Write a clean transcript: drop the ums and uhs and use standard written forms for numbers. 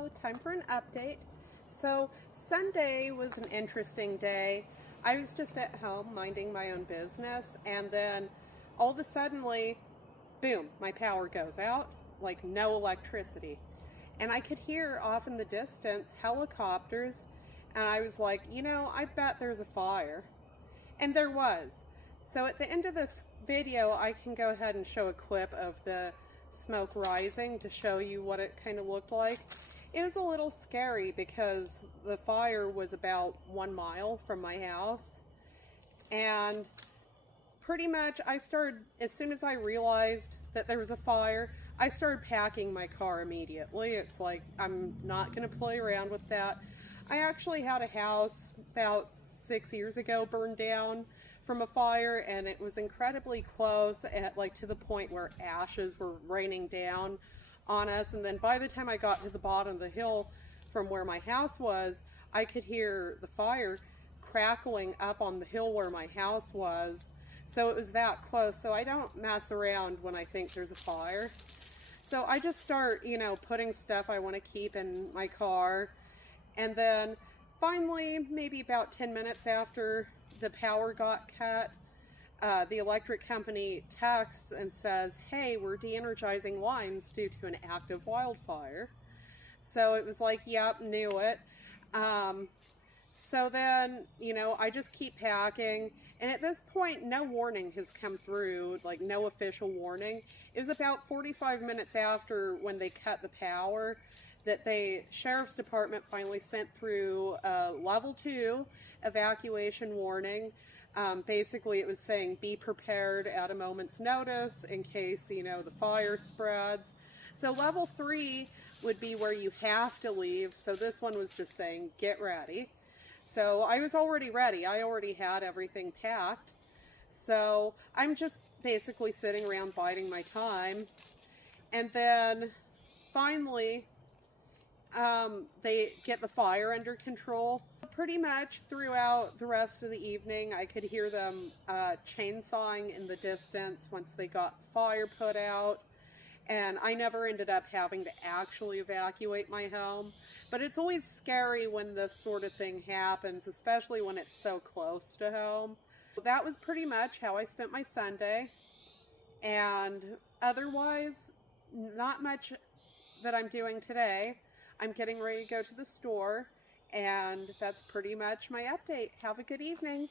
Hello, time for an update. So Sunday was an interesting day. I was just at home minding my own business, and then all of a suddenly, boom, my power goes out, like no electricity. And I could hear off in the distance helicopters, and I was like, I bet there's a fire. And there was. So at the end of this video, I can go ahead and show a clip of the smoke rising to show you what it kind of looked like. It was a little scary because the fire was about 1 mile from my house. And pretty much I started, as soon as I realized that there was a fire, I started packing my car immediately. It's like, I'm not going to play around with that. I actually had a house about 6 years ago burned down from a fire, and it was incredibly close, at like to the point where ashes were raining down on us. And then by the time I got to the bottom of the hill from where my house was, I could hear the fire crackling up on the hill where my house was. So it was that close. So I don't mess around when I think there's a fire. So I just start, putting stuff I want to keep in my car. And then finally, maybe about 10 minutes after the power got cut, the electric company texts and says, hey, we're de-energizing lines due to an active wildfire. So it was like, yep, knew it. So then, I just keep packing. And at this point, no warning has come through, like no official warning. It was about 45 minutes after when they cut the power that the sheriff's department finally sent through a level 2 evacuation warning. Basically, it was saying be prepared at a moment's notice in case, the fire spreads. So level 3 would be where you have to leave. So this one was just saying get ready. So I was already ready. I already had everything packed. So I'm just basically sitting around biding my time. And then finally, they get the fire under control. Pretty much throughout the rest of the evening, I could hear them chainsawing in the distance once they got the fire put out. And I never ended up having to actually evacuate my home. But it's always scary when this sort of thing happens, especially when it's so close to home. That was pretty much how I spent my Sunday. And otherwise, not much that I'm doing today. I'm getting ready to go to the store, and that's pretty much my update. Have a good evening.